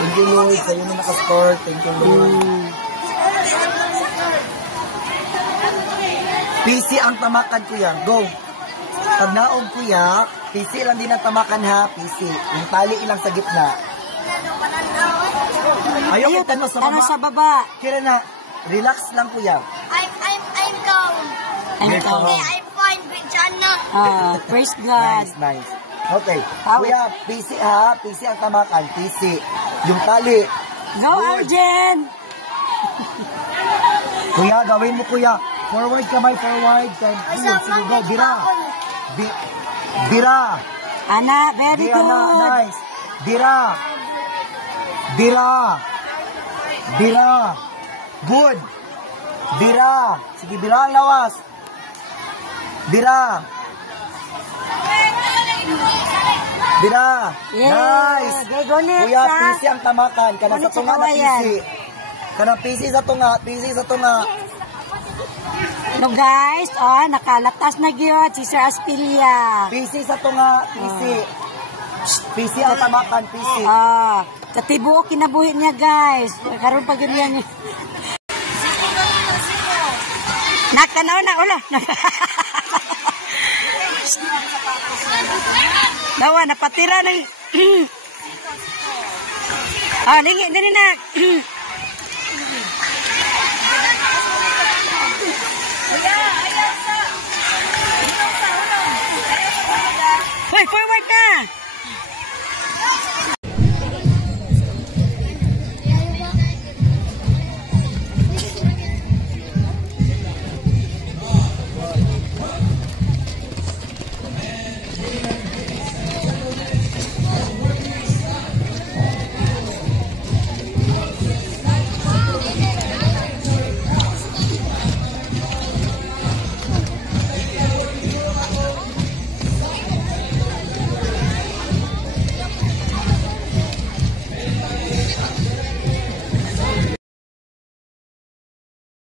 Thank you, Lord. Sa'yo na naka-score. Thank you, Lord. PC ang tamakan, kuya. Go. Pag naog, kuya, PC lang din ang tamakan, ha? PC. Yung tali ilang sa gitna. Ayaw kita mo sa baba. Ano sa baba? Kira na. Relax lang, kuya. I'm calm. I'm calm. I'm fine with Jana. Praise God. Nice. Okay. Kuya, PC, ha? PC ang tamakan. PC. Yung tali. Go, Arjen! Kuya, gawin mo, kuya. Forward kamay, forward. Sige, go. Bira. Bira. Ana, very Bira good. na, nice. Bira. Bira. Bira. Good. Bira. Sige, bira ang lawas. Bira. Bira. Yeah. Nice. Go next, Kuya, ha? PC ang tamakan. Kanang sa tunga na PC. Kanang PC sa tunga. PC sa tunga. No guys, nakalatas na gyud si Sir Aspilia. PC sa tunga. PC. PC ang tamakan. PC. Katibuok kinabuhi niya guys. Karon pa gyud yan. Nakanaw na ulo. Nawa napatira ng dili na. Hoy, forward ka!